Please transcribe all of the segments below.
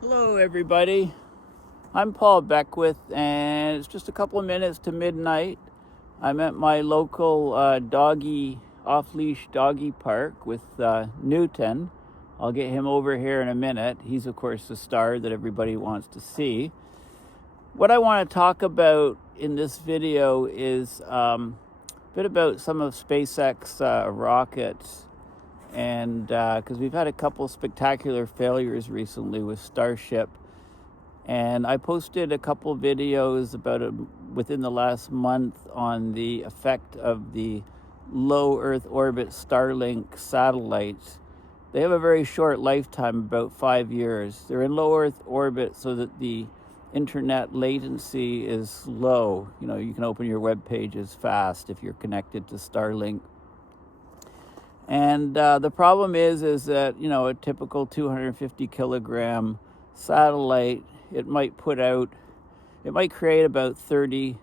Hello everybody, I'm Paul Beckwith and it's just a couple of minutes to midnight. I'm at my local off-leash doggy park with Newton. I'll get him over here in a minute. He's of course the star that everybody wants to see. What I want to talk about in this video is a bit about some of SpaceX rockets, and because we've had a couple spectacular failures recently with Starship, and I posted a couple videos within the last month on the effect of the low Earth orbit Starlink satellites. They have a very short lifetime, about 5 years. They're in low Earth orbit so that the internet latency is low. You can open your web pages fast if you're connected to Starlink. And the problem is that, a typical 250 kilogram satellite, it might create about 30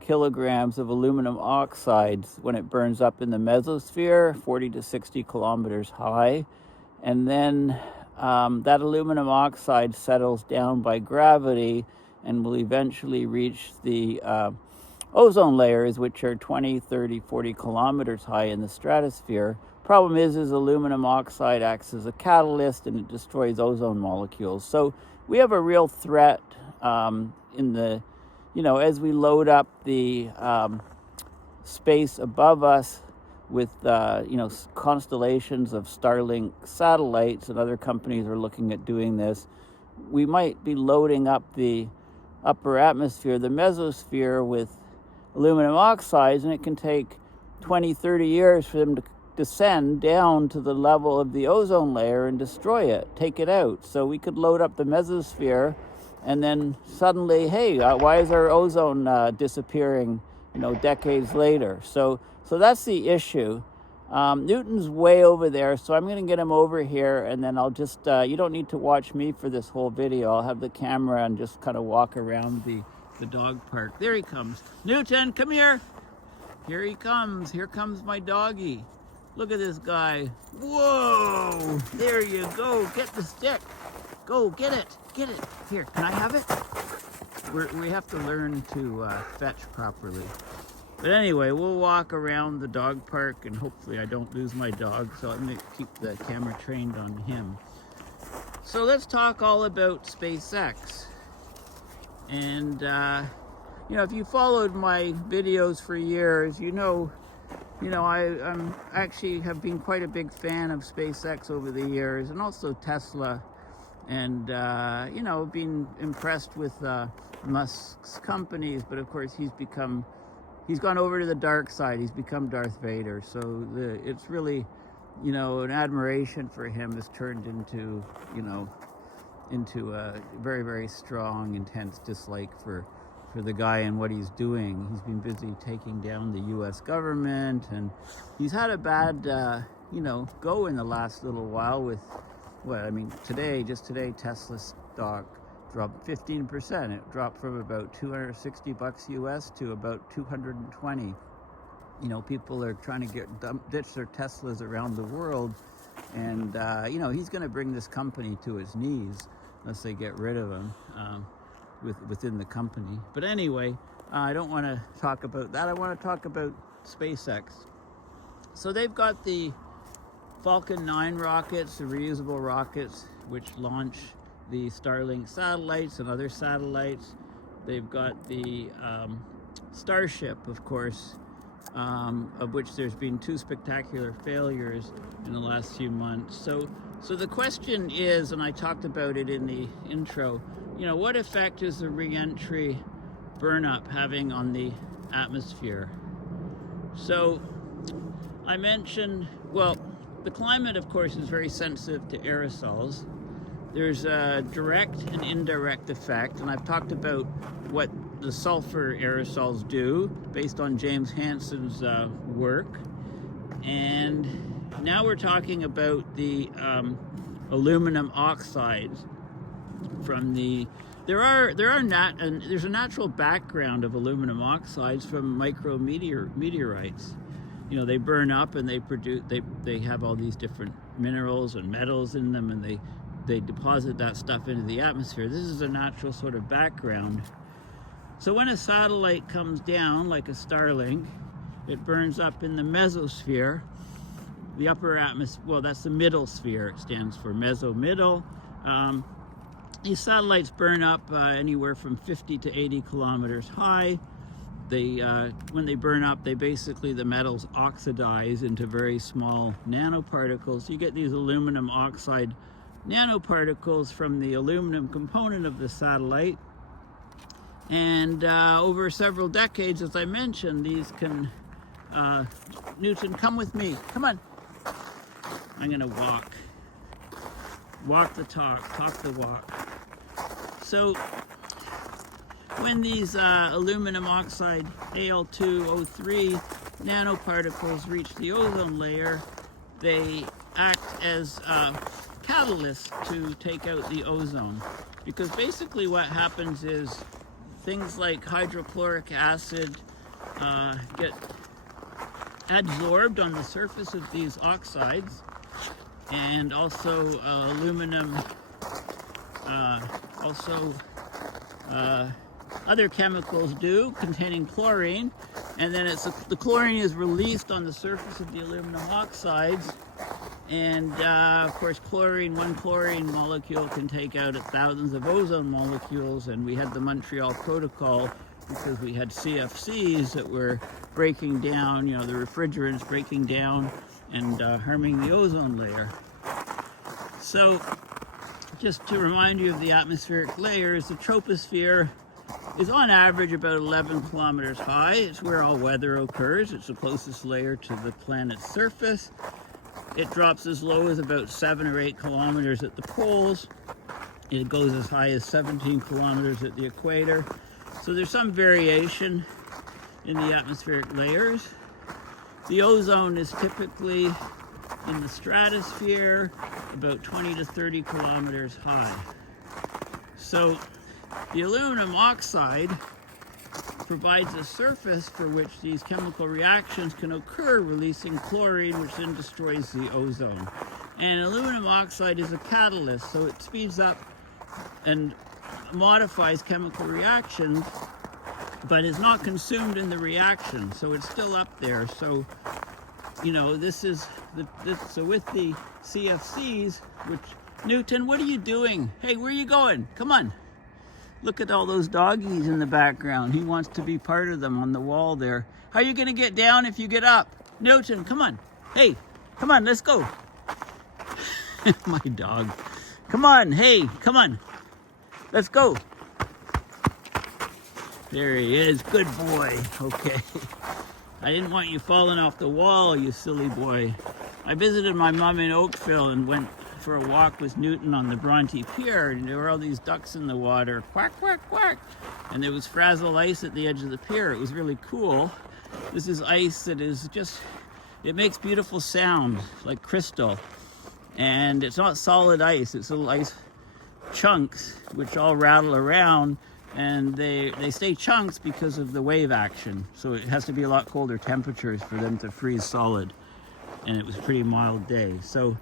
kilograms of aluminum oxides when it burns up in the mesosphere, 40 to 60 kilometers high. And then that aluminum oxide settles down by gravity and will eventually reach the ozone layers, which are 20, 30, 40 kilometers high in the stratosphere. Problem is aluminum oxide acts as a catalyst and it destroys ozone molecules. So we have a real threat as we load up the space above us with constellations of Starlink satellites, and other companies are looking at doing this. We might be loading up the upper atmosphere, the mesosphere, with aluminum oxides, and it can take 20, 30 years for them to descend down to the level of the ozone layer and destroy it, take it out. So we could load up the mesosphere and then suddenly, hey, why is our ozone disappearing, decades later? So that's the issue. Newton's way over there, so I'm going to get him over here, and then I'll just, you don't need to watch me for this whole video. I'll have the camera and just kind of walk around the dog park. There he comes. Newton, come here. Here he comes. Here comes my doggy. Look at this guy. Whoa! There you go. Get the stick. Go, get it. Get it. Here, can I have it? We have to learn to fetch properly. But anyway, we'll walk around the dog park, and hopefully I don't lose my dog, so I'm going to keep the camera trained on him. So let's talk all about SpaceX. And, if you followed my videos for years, I'm actually have been quite a big fan of SpaceX over the years, and also Tesla, and been impressed with Musk's companies. But of course, he's gone over to the dark side. He's become Darth Vader. So it's really, an admiration for him has turned into a very, very strong, intense dislike for the guy and what he's doing. He's been busy taking down the U.S. government, and he's had a bad, go in the last little while with, today, Tesla stock dropped 15%. It dropped from about $260 US to about 220. People are trying to ditch their Teslas around the world, and he's going to bring this company to its knees unless they get rid of him within the company. But anyway, I don't want to talk about that. I want to talk about SpaceX. So they've got the Falcon 9 rockets, the reusable rockets, which launch the Starlink satellites and other satellites. They've got the Starship, of course, of which there's been 2 spectacular failures in the last few months. So the question is, and I talked about it in the intro, what effect is the re-entry burn-up having on the atmosphere? So I mentioned, the climate, of course, is very sensitive to aerosols. There's a direct and indirect effect, and I've talked about what the sulfur aerosols do based on James Hansen's work. And now we're talking about the aluminum oxides from there's a natural background of aluminum oxides from meteorites. They burn up and they have all these different minerals and metals in them, and they they deposit that stuff into the atmosphere. This is a natural sort of background. So when a satellite comes down, like a Starlink, it burns up in the mesosphere, the upper atmosphere. Well, that's the middle sphere. It stands for meso, middle. These satellites burn up anywhere from 50 to 80 kilometers high. When they burn up, the metals oxidize into very small nanoparticles. You get these aluminum oxide nanoparticles from the aluminum component of the satellite. And over several decades, as I mentioned, these can, Newton, come with me, come on. I'm gonna walk. Walk the talk, talk the walk. So, when these aluminum oxide Al2O3 nanoparticles reach the ozone layer, they act as catalysts to take out the ozone. Because basically what happens is things like hydrochloric acid get adsorbed on the surface of these oxides, and also aluminum, other chemicals do, containing chlorine, and then the chlorine is released on the surface of the aluminum oxides, and of course one chlorine molecule can take out thousands of ozone molecules, and we had the Montreal Protocol because we had CFCs that were breaking down, the refrigerants breaking down and harming the ozone layer. So, just to remind you of the atmospheric layers, the troposphere is on average about 11 kilometers high. It's where all weather occurs. It's the closest layer to the planet's surface. It drops as low as about 7 or 8 kilometers at the poles. It goes as high as 17 kilometers at the equator. So there's some variation in the atmospheric layers. The ozone is typically in the stratosphere, about 20 to 30 kilometers high. So the aluminum oxide provides a surface for which these chemical reactions can occur, releasing chlorine, which then destroys the ozone. And aluminum oxide is a catalyst, so it speeds up and modifies chemical reactions, but is not consumed in the reaction, so it's still up there. So, so with the CFCs, which, Newton, what are you doing? Hey, where are you going? Come on. Look at all those doggies in the background. He wants to be part of them on the wall there. How are you going to get down if you get up? Newton, come on. Hey, come on, let's go. My dog. Come on, hey, come on. Let's go. There he is. Good boy. Okay. I didn't want you falling off the wall, you silly boy. I visited my mom in Oakville and went for a walk with Newton on the Bronte Pier, and there were all these ducks in the water, quack, quack, quack. And there was frazzle ice at the edge of the pier. It was really cool. This is ice that is it makes beautiful sound, like crystal. And it's not solid ice, it's little ice chunks, which all rattle around, and they stay chunks because of the wave action. So it has to be a lot colder temperatures for them to freeze solid. And it was a pretty mild day. So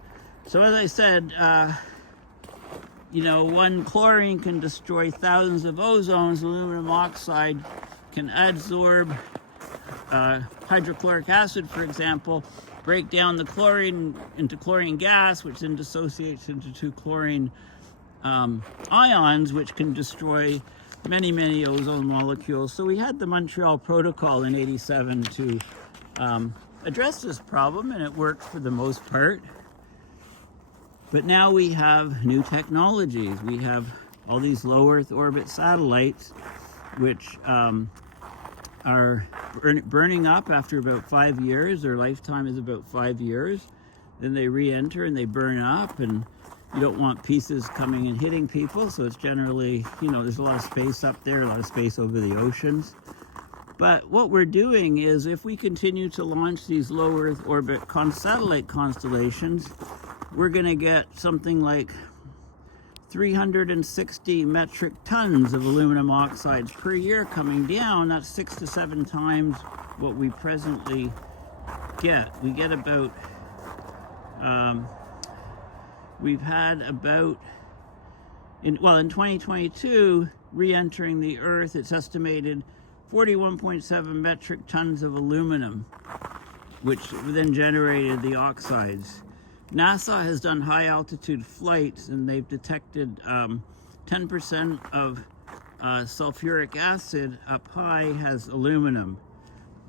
as I said, one chlorine can destroy thousands of ozones. Aluminum oxide can adsorb hydrochloric acid, for example, break down the chlorine into chlorine gas, which then dissociates into two chlorine ions, which can destroy many, many ozone molecules. So we had the Montreal Protocol in '87 to address this problem, and it worked for the most part. But now we have new technologies. We have all these low Earth orbit satellites, which are burning up after about 5 years. Their lifetime is about 5 years. Then they re-enter and they burn up, and you don't want pieces coming and hitting people, so it's generally, there's a lot of space up there, a lot of space over the oceans. But what we're doing is, if we continue to launch these low Earth orbit satellite constellations, we're going to get something like 360 metric tons of aluminum oxides per year coming down. That's 6 to 7 times what we presently get. We get about we've had about, in 2022, re-entering the Earth, it's estimated 41.7 metric tons of aluminum, which then generated the oxides. NASA has done high altitude flights, and they've detected 10% of sulfuric acid up high has aluminum.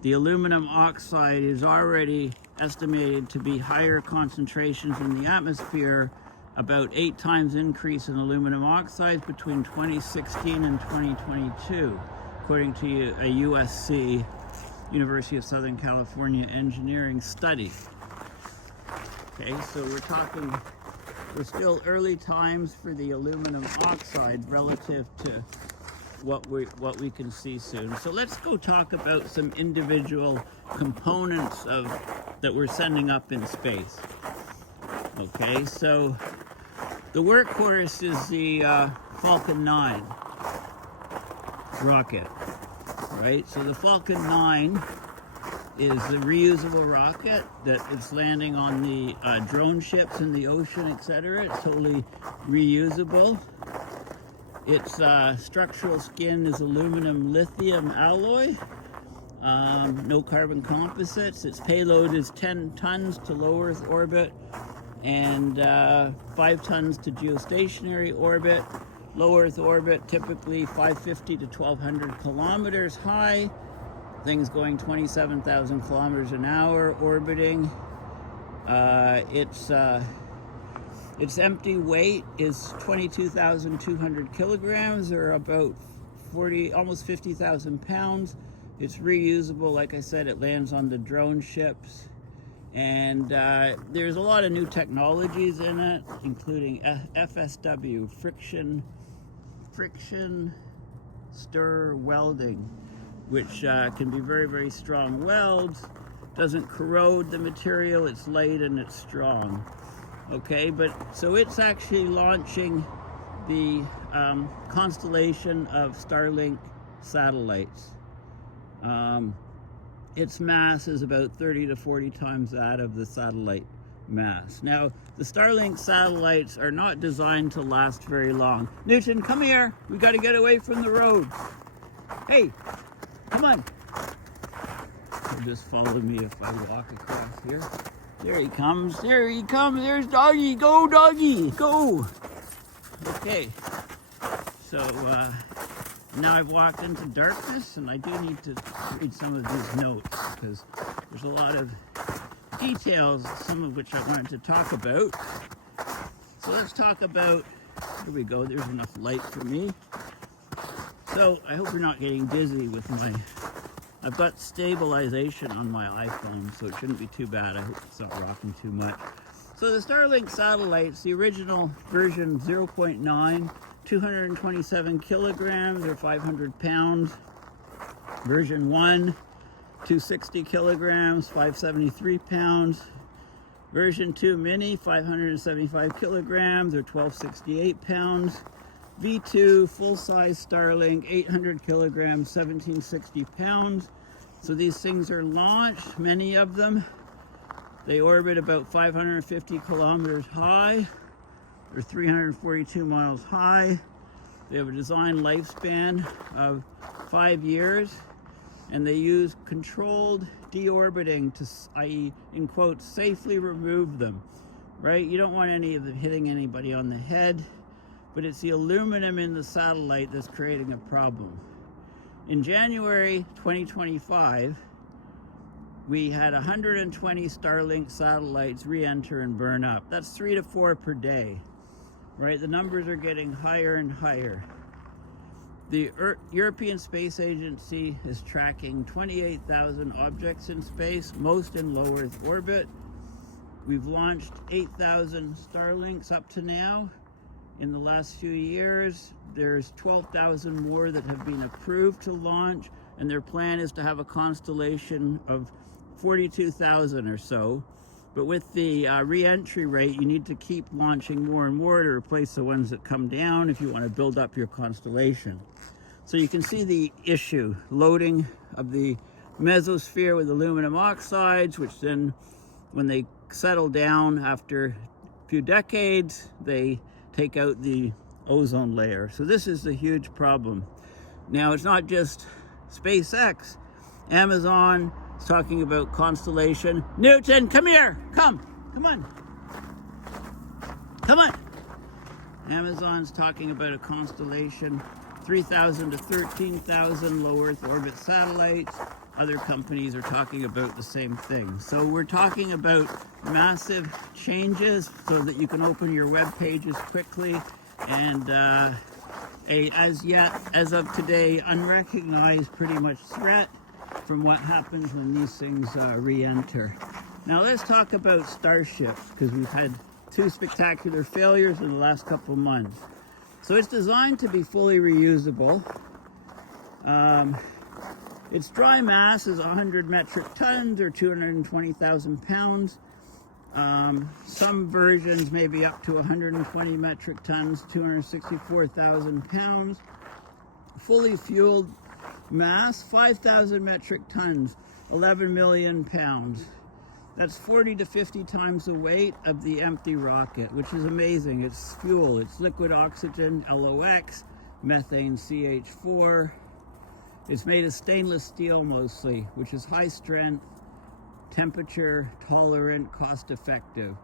The aluminum oxide is already estimated to be higher concentrations in the atmosphere, about 8 times increase in aluminum oxides between 2016 and 2022, according to a USC, University of Southern California engineering study. Okay, so we're still early times for the aluminum oxide relative to what we can see soon. So let's go talk about some individual components that we're sending up in space. Okay, so the workhorse is the Falcon 9 rocket, right? So the Falcon 9 is a reusable rocket that is landing on the drone ships in the ocean, etc. It's totally reusable. Its structural skin is aluminum lithium alloy, no carbon composites. Its payload is 10 tons to low Earth orbit and 5 tons to geostationary orbit. Low Earth orbit typically 550 to 1200 kilometers high. Things going 27,000 kilometers an hour orbiting. Its empty weight is 22,200 kilograms, or about almost 50,000 pounds. It's reusable. Like I said, it lands on the drone ships. And there's a lot of new technologies in it, including FSW, friction stir welding, which can be very, very strong welds, doesn't corrode the material, it's light and it's strong. Okay, but so it's actually launching the constellation of Starlink satellites. Its mass is about 30 to 40 times that of the satellite mass. Now, the Starlink satellites are not designed to last very long. Newton, come here. We got to get away from the road. Hey, come on. He'll just follow me if I walk across here. There he comes. There he comes. There's Doggy. Go, Doggy. Go. Okay. So now I've walked into darkness, and I do need to read some of these notes because there's a lot of details, some of which I wanted to talk about. So let's talk about, here we go, there's enough light for me. So I hope you're not getting dizzy with I've got stabilization on my iPhone, so it shouldn't be too bad. I hope it's not rocking too much. So the Starlink satellites, the original version 0.9, 227 kilograms or 500 pounds. Version 1, 260 kilograms, 573 pounds. Version 2 mini, 575 kilograms or 1268 pounds. V2 full-size Starlink, 800 kilograms, 1760 pounds. So these things are launched, many of them. They orbit about 550 kilometers high, or 342 miles high. They have a design lifespan of 5 years, and they use controlled deorbiting to, i.e., in quotes, safely remove them, right? You don't want any of them hitting anybody on the head, but it's the aluminum in the satellite that's creating a problem. In January 2025, we had 120 Starlink satellites re-enter and burn up. That's 3 to 4 per day, right? The numbers are getting higher and higher. The European Space Agency is tracking 28,000 objects in space, most in low Earth orbit. We've launched 8,000 Starlinks up to now. In the last few years, there's 12,000 more that have been approved to launch, and their plan is to have a constellation of 42,000 or so. But with the re-entry rate, you need to keep launching more and more to replace the ones that come down if you want to build up your constellation. So you can see the issue, loading of the mesosphere with aluminum oxides, which then, when they settle down after few decades, they take out the ozone layer. So this is a huge problem. Now, it's not just SpaceX. Amazon is talking about Constellation. Newton, come here. Come on. Come on. Amazon's talking about a constellation, 3,000 to 13,000 low Earth orbit satellites. Other companies are talking about the same thing. So we're talking about massive changes so that you can open your web pages quickly, and as of today, unrecognized pretty much threat from what happens when these things re-enter. Now let's talk about Starship, because we've had 2 spectacular failures in the last couple of months. So it's designed to be fully reusable. Its dry mass is 100 metric tons or 220,000 pounds. Some versions may be up to 120 metric tons, 264,000 pounds. Fully fueled mass, 5,000 metric tons, 11 million pounds. That's 40 to 50 times the weight of the empty rocket, which is amazing. It's fuel, it's liquid oxygen, LOX, methane, CH4. It's made of stainless steel mostly, which is high strength, temperature tolerant, cost effective.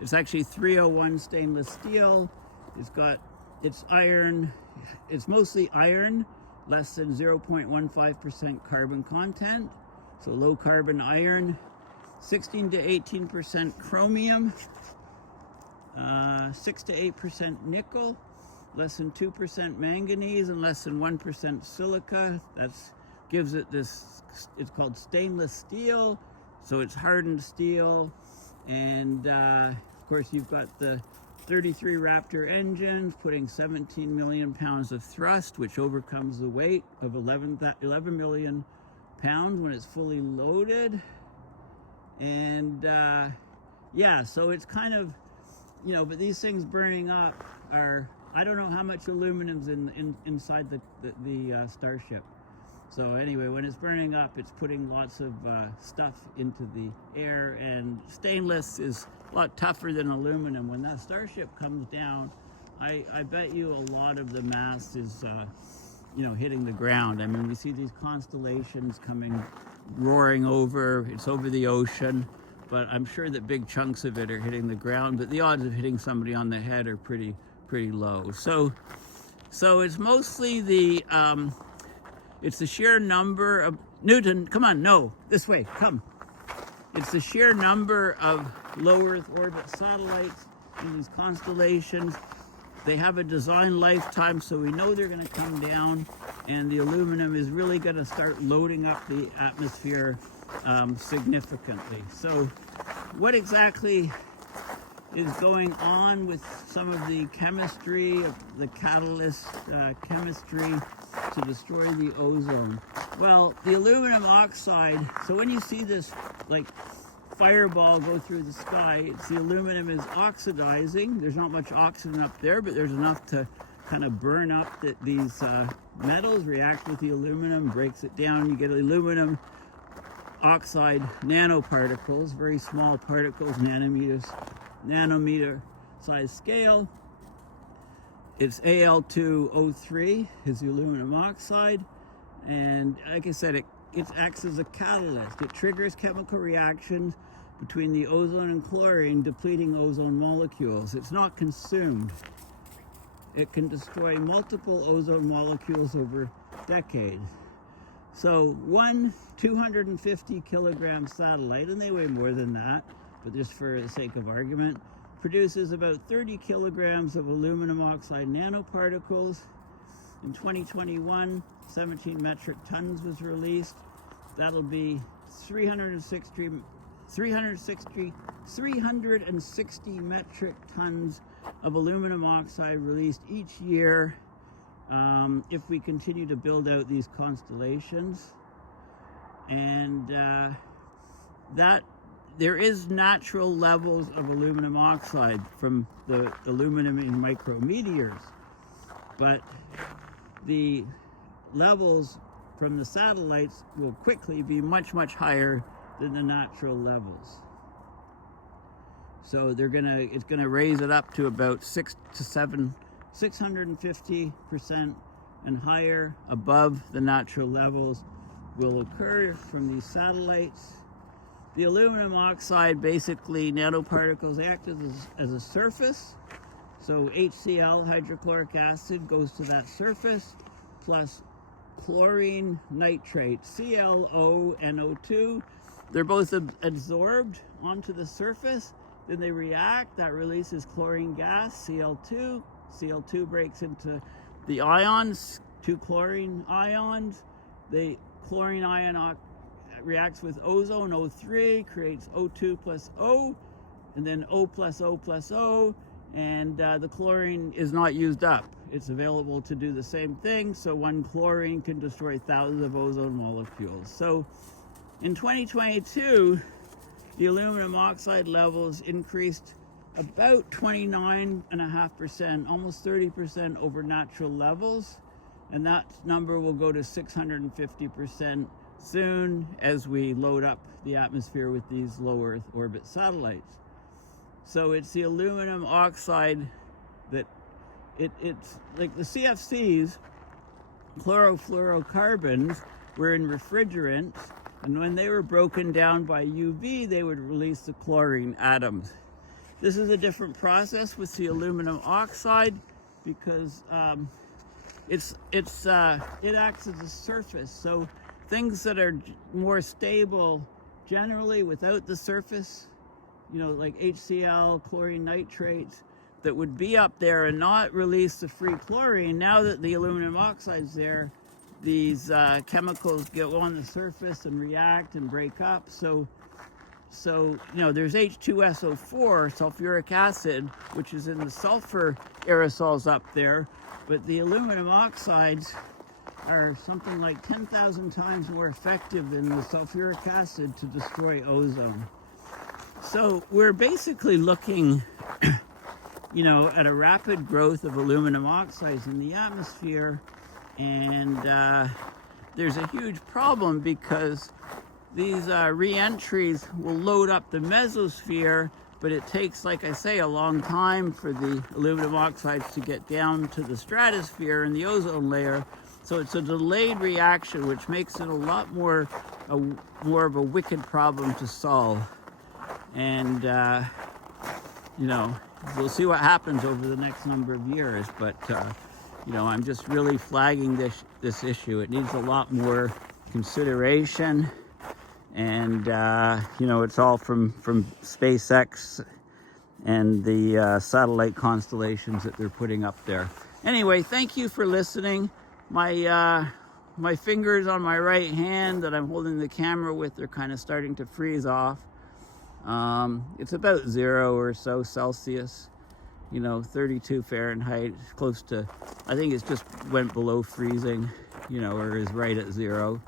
It's actually 301 stainless steel. It's iron, it's mostly iron, less than 0.15% carbon content, so low carbon iron. 16 to 18% chromium, 6 to 8% nickel, less than 2% manganese, and less than 1% silica. That gives it this, it's called stainless steel, so it's hardened steel. And of course you've got the 33 Raptor engines putting 17 million pounds of thrust, which overcomes the weight of 11 million pounds when it's fully loaded. And yeah, so it's kind of, you know, but these things burning up are, I don't know how much aluminum's inside the Starship. So anyway, when it's burning up, it's putting lots of stuff into the air, and stainless is a lot tougher than aluminum. When that Starship comes down, I bet you a lot of the mass is, you know, hitting the ground. I mean, we see these constellations coming, roaring over, it's over the ocean, but I'm sure that big chunks of it are hitting the ground, but the odds of hitting somebody on the head are pretty low. So it's mostly the, it's the sheer number of, Newton, come on, no, this way, come. It's the sheer number of low Earth orbit satellites in these constellations. They have a design lifetime, so we know they're going to come down, and the aluminum is really going to start loading up the atmosphere significantly. So what exactly is going on with some of the chemistry, the catalyst chemistry to destroy the ozone? Well, the aluminum oxide, so when you see this like fireball go through the sky, it's the aluminum is oxidizing. There's not much oxygen up there, but there's enough to kind of burn up these metals, react with the aluminum, breaks it down. You get aluminum oxide nanoparticles, very small particles, nanometer size scale. It's Al2O3 is the aluminum oxide, and like I said, it acts as a catalyst. It triggers chemical reactions between the ozone and chlorine, depleting ozone molecules. It's not consumed. It can destroy multiple ozone molecules over decades. So one 250 kilogram satellite, and they weigh more than that, but just for the sake of argument, produces about 30 kilograms of aluminum oxide nanoparticles. In 2021, 17 metric tons was released. That'll be 360 metric tons of aluminum oxide released each year if we continue to build out these constellations. And that there is natural levels of aluminum oxide from the aluminum in micrometeors, but the levels from the satellites will quickly be much higher than the natural levels. So it's gonna raise it up to about 650% and higher above the natural levels will occur from these satellites. The aluminum oxide, basically nanoparticles act as a surface. So HCl, hydrochloric acid, goes to that surface, plus chlorine nitrate, ClO, they're both absorbed onto the surface. Then they react, that releases chlorine gas, Cl2. Cl2 breaks into the ions, 2 chlorine ions. The chlorine ion reacts with ozone, O3, creates O2 plus O, and then O plus O plus O, and the chlorine is not used up. It's available to do the same thing, so one chlorine can destroy thousands of ozone molecules. So in 2022, the aluminum oxide levels increased about 29.5%, almost 30% over natural levels, and that number will go to 650% soon as we load up the atmosphere with these low Earth orbit satellites. So it's the aluminum oxide that it's like the CFCs, chlorofluorocarbons, were in refrigerants, and when they were broken down by UV, they would release the chlorine atoms. This is a different process with the aluminum oxide because it acts as a surface. So things that are more stable generally without the surface, like HCl, chlorine nitrates, that would be up there and not release the free chlorine. Now that the aluminum oxide's there, these chemicals go on the surface and react and break up. So there's H2SO4, sulfuric acid, which is in the sulfur aerosols up there, but the aluminum oxides are something like 10,000 times more effective than the sulfuric acid to destroy ozone. So we're basically looking at a rapid growth of aluminum oxides in the atmosphere, and there's a huge problem because these re-entries will load up the mesosphere, but it takes, like I say, a long time for the aluminum oxides to get down to the stratosphere and the ozone layer. So it's a delayed reaction, which makes it a lot more of a wicked problem to solve. And we'll see what happens over the next number of years, but I'm just really flagging this issue. It needs a lot more consideration, and it's all from SpaceX and the satellite constellations that they're putting up there. Anyway, thank you for listening. My fingers on my right hand that I'm holding the camera with are kind of starting to freeze off. It's about 0 or so Celsius, 32 Fahrenheit, close to, I think it's just went below freezing, or is right at 0.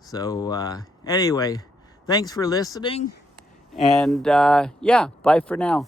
So anyway, thanks for listening, and bye for now.